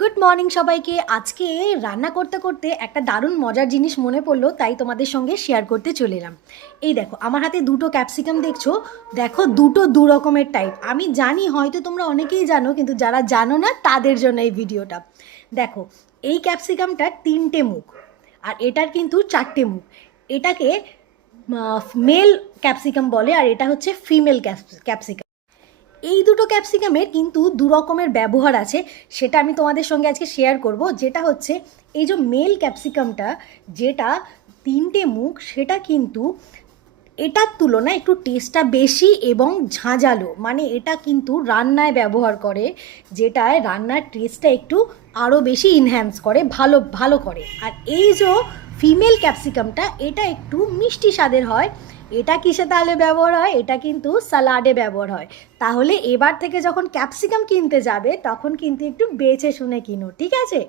Good morning সবাইকে। আজকে রান্না করতে করতে একটা দারুণ মজার জিনিস মনে পড়লো, তাই তোমাদের সঙ্গে শেয়ার করতে চলে এলাম। এই দেখো, আমার হাতে দুটো ক্যাপসিকাম দেখছো। দেখো, দুটো দু রকমের টাইপ। আমি জানি হয়তো তোমরা অনেকেই জানো, কিন্তু যারা জানো না তাদের জন্য এই ভিডিওটা। দেখো, এই ক্যাপসিকামটার তিনটে মুখ, আর এটার কিন্তু চারটে মুখ। এটাকে মেল ক্যাপসিকাম বলে, আর এটা হচ্ছে ফিমেল ক্যাপসিকাম। এই দুটো ক্যাপসিকামের কিন্তু দু রকমের ব্যবহার আছে, সেটা আমি তোমাদের সঙ্গে আজকে শেয়ার করব। যেটা হচ্ছে, এই যে মেল ক্যাপসিকামটা, যেটা তিনটে মুখ, সেটা কিন্তু এটার তুলনায় একটু টেস্টটা বেশি এবং ঝাঁঝালো। মানে এটা কিন্তু রান্নায় ব্যবহার করে, যেটায় রান্নার টেস্টটা একটু আরও বেশি ইনহ্যান্স করে, ভালো ভালো করে। আর এই যে ফিমেল ক্যাপসিকামটা, এটা একটু মিষ্টি স্বাদের হয়। এটা কিসে তাহলে ব্যবহার হয়? এটা কিন্তু স্যালাডে ব্যবহার হয়। তাহলে এবার থেকে যখন ক্যাপসিকাম কিনতে যাবে, তখন কিন্তু একটু বেছে শুনে কিনো, ঠিক আছে?